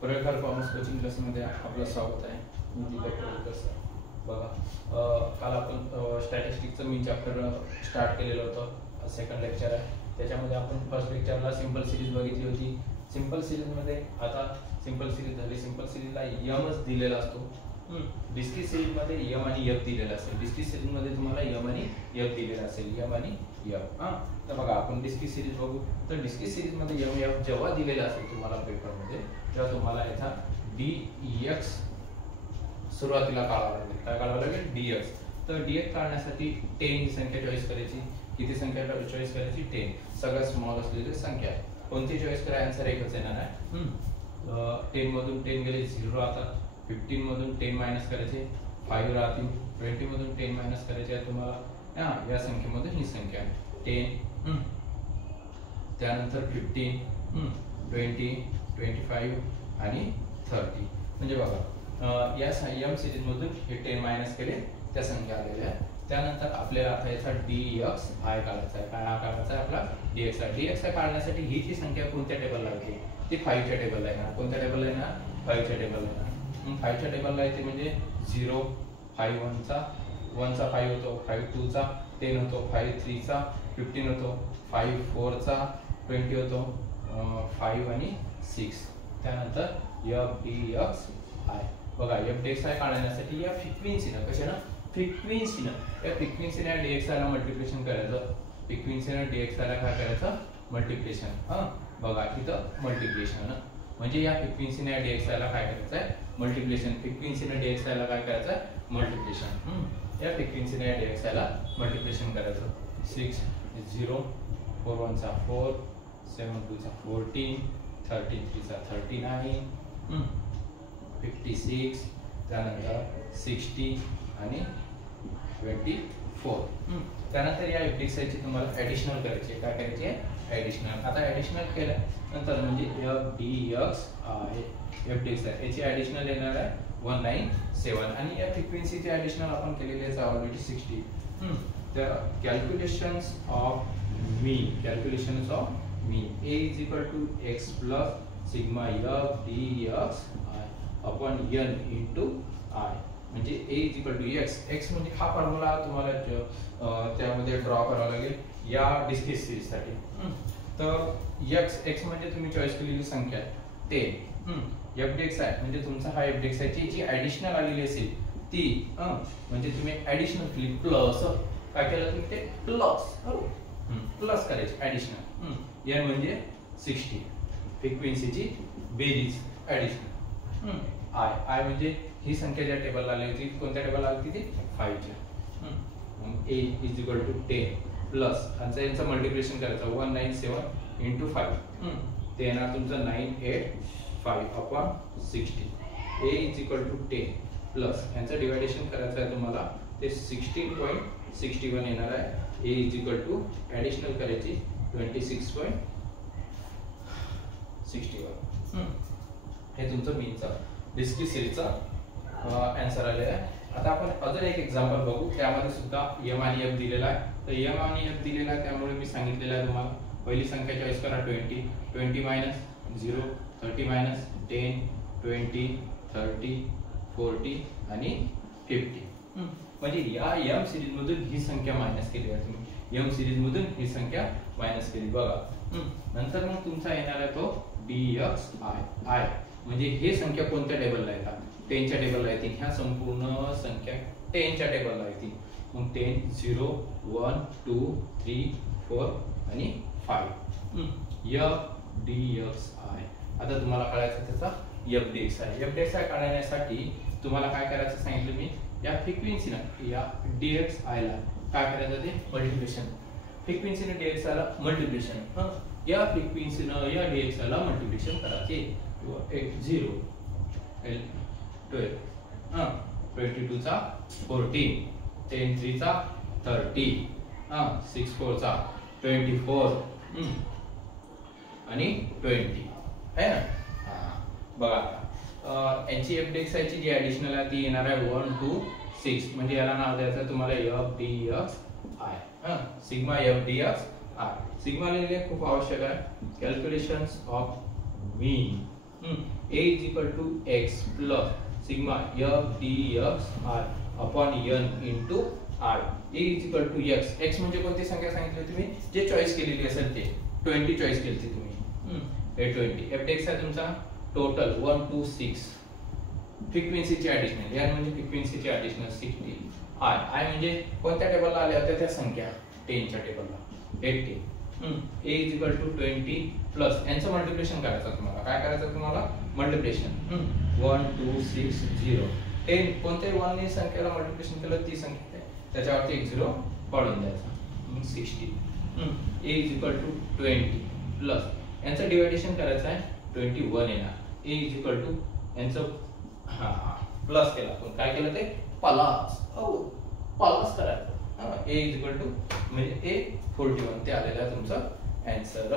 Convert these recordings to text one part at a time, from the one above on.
प्रयोगकार commerce coaching क्लासमध्ये आपलं स्वागत आहे. मी दीपक प्रयोगकर सर. बघा, काल आपण स्टॅटिस्टिक्सचं मीन चॅप्टर स्टार्ट केलेलं होतं. सेकंड लेक्चर आहे. त्याच्यामध्ये आपण फर्स्ट लेक्चरला सिंपल सिरीज बघितली होती. सिंपल सिरीजमध्ये आता सिंपल सिरीज झाली. सिंपल सिरीजला यमच दिलेला असतो. डिस्क्रीट सिरीजमध्ये यम आणि एफ दिलेला असेल. डिस्क्रीट सिरीजमध्ये तुम्हाला यम आणि एफ दिलेला असेल. यम आणि एफ. तर बघा, आपण डिस्क्रीट सिरीज बघू. तर डिस्क्रीट सिरीजमध्ये यम एफ जेव्हा दिलेला असेल तुम्हाला पेपरमध्ये, तेव्हा तुम्हाला याचा dx सुरुवातीला काढावा लागेल. काय काढावं लागेल? dx. तर dx काढण्यासाठी 10 ही संख्या चॉईस करायची. किती संख्या चॉईस करायची? 10. सगळ्यात स्मॉल असलेली संख्या कोणती चॉईस करा? आन्सर एकच येणार आहे. 10 मधून 10 गेले 0 राहतात. 15 मधून 10 मायनस करायचे 5 राहतील. 20 मधून 10 मायनस करायचे आहे तुम्हाला या संख्येमधून ही संख्या 10. त्यानंतर 15, 20, 25 आणि 30. म्हणजे बघा, या यम सिरीज मधून हे 10 मायनस केले त्या संख्या आलेल्या आहेत. त्यानंतर आपल्याला आता याचा dxi काढायचा आहे. काय काढायचा आहे आपला? dxi. dxi काढण्यासाठी ही जी संख्या कोणत्या टेबलला येते? ती 5 च्या टेबलला येणार. कोणत्या टेबलला येणार? 5 च्या टेबलला येणार. 5 च्या टेबलला येते म्हणजे 0, 5 1 चा 5 होतो, 5 2 चा 10 होतो, 5 3 चा 15 होतो, 5 4 चा 20 होतो, 5 आणि 6. त्यानंतर fdxi. बघा, fdxi काढण्यासाठी या फ्रिक्वेन्सीनं, कशानं? फ्रिक्वेन्सीनं, या फ्रिक्वेन्सीने dxi ला मल्टिप्लिकेशन करायचं. फ्रिक्वेन्सीनं dxi ला काय करायचं? मल्टिप्लिकेशन. बघा, इथं मल्टिप्लिकेशन म्हणजे या फ्रिक्वेन्सीने dxi ला काय करायचं आहे? मल्टिप्लिकेशन. फ्रिक्वेन्सीने dxi ला काय करायचं आहे? मल्टिप्लिकेशन. या फ्रिक्वेन्सीने dxi ला मल्टिप्लिकेशन करायचं. 6 0, 4 1 चा 4, 7 2 चा 14, 13 3 चा 39, 56, त्यानंतर 60 आणि 24. त्यानंतर या fdxi ची तुम्हाला ॲडिशनल करायची आहे. काय करायची आहे? ॲडिशनल. आता ॲडिशनल केल्यानंतर म्हणजे fdxi याची ॲडिशनल येणार आहे 197. आणि या फ्रिक्वेन्सीची ॲडिशनल आपण केलेली आहे ऑलरेडी 60. तर calculations of mean a is equal to x plus sigma f dxi upon n into I. म्हणजे a is equal to x म्हणजे हा फॉर्म्युला तुम्हाला त्यामध्ये ड्रॉ करावा लागेल या डिस्क्रीट सिरीज साठी. तर x म्हणजे तुम्ही चॉईस केलेली संख्या आहे 10. fdxi म्हणजे तुमचा हा fdxi ची जी ॲडिशनल आलेली असेल ती म्हणजे तुम्ही ॲडिशनल केली प्लस काय केलं तुम्ही? ते प्लस करायची ॲडिशनल. n म्हणजे 60 फ्रिक्वेन्सीची बेरीज ॲडिशनल. I म्हणजे ही संख्या ज्या टेबलला आली होती, कोणत्या टेबलला आली होती? ती 5 च्या. a is equal to 10 plus यांचं मल्टिप्लिकेशन करायचं 197 into 5. ते येणार तुमचं 985 upon 60. a is equal to 10 plus यांचं डिवायडेशन करायचं आहे तुम्हाला. ते 16.61 येणार आहे. a is equal to additional करायची 26.61. हे तुमचं मीनचं डिस्क्रीट सिरीजचा आन्सर आलेला आहे. आता आपण अजून एक एक्झाम्पल बघू. त्यामध्ये सुद्धा m आणि f दिलेला आहे. तर m आणि f दिलेला आहे, त्यामुळे मी सांगितलेलं आहे तुम्हाला पहिली संख्या चॉईस करा 20. 20 मायनस 0, 30 मायनस 10, 20, 30, 40 आणि 50. म्हणजे या m सिरीज मधून ही संख्या मायनस केली आहे तुम्ही. m सिरीज मधून ही संख्या मायनस केली. बघा, नंतर मग तुमचा येणार आहे तो dxi. म्हणजे हे संख्या कोणत्या टेबलला येतात? 10 च्या टेबलला येतील. ह्या संपूर्ण संख्या 10 च्या टेबलला येतील. मग 10 0 1 2 3 4 आणि 5. fdxi. आता तुम्हाला कळायचं त्याचा fdxi काढण्यासाठी तुम्हाला काय करायचं सांगितलं मी? या फ्रिक्वेन्सीनं या dxi ला काय करायचं? ते मल्टिप्लिकेशन. फ्रिक्वेन्सीने dxi ला मल्टिप्लिकेशन. या फ्रिक्वेन्सीनं या dxi ला मल्टिप्लिकेशन करायचे. 0 12, 22 चा 14, 10 3 चा 30, 6 4 चा 24 आणि 20 आहे ना. बघा, यांची fdxi ची जी ॲडिशनल आहे ती येणार आहे 1 2 6. म्हणजे याला नाव द्यायचं तुम्हाला fdxi. Sigma fdxi. सिग्मा लिहिणे खूप आवश्यक आहे. Calculations of mean A is equal to X plus sigma F D X I upon N into I. A is equal to X. X म्हणजे कोणती संख्या सांगितली तुम्ही जे चॉईस केलेली असेल ते 20 चॉईस केली तुम्ही. हे 20. एफ डी एक्स आहे तुमचा टोटल 1 2 6. फ्रिक्वेन्सीची ऍडिशनल यार म्हणजे फ्रिक्वेन्सीची ऍडिशनल 60. आय आय म्हणजे कोणत्या टेबलला आल्या होत्या त्या संख्या 10 च्या टेबलला 80. ए इज इक्वल टू 20 प्लस यांचं मल्टिप्लिकेशन करायचं तुम्हाला. काय करायचं तुम्हाला मल्टिप्लिकेशन 1 2 6 0. 10 कोणत्याही 1 ने संख्येला मल्टिप्लिकेशन केलं ती संख्या आहे त्याच्यावरती एक 0 पाडून द्यायचा 60. ए इज इक्वल टू 20 प्लस यांचं डिवायडेशन करायचं आहे 21 येणार. ए इज इक्वल टू यांचं प्लस केला आपण काय केलं ते प्लस प्लस करायचं. ए इज इक्वल टू म्हणजे ए 41 ते आलेलं आहे तुमचं आन्सर.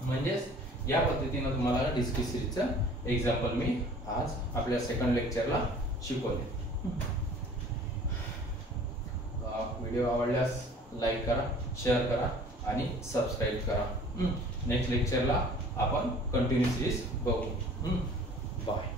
म्हणजेच या पद्धतीने तुम्हाला डिस्क्रीट सिरीजचं एक्झाम्पल मी आज आपल्या सेकंड लेक्चरला शिकवले. व्हिडिओ आवडल्यास लाईक करा, शेअर करा आणि सबस्क्राईब करा. नेक्स्ट लेक्चरला आपण कंटिन्यू सिरीज बघू. बाय.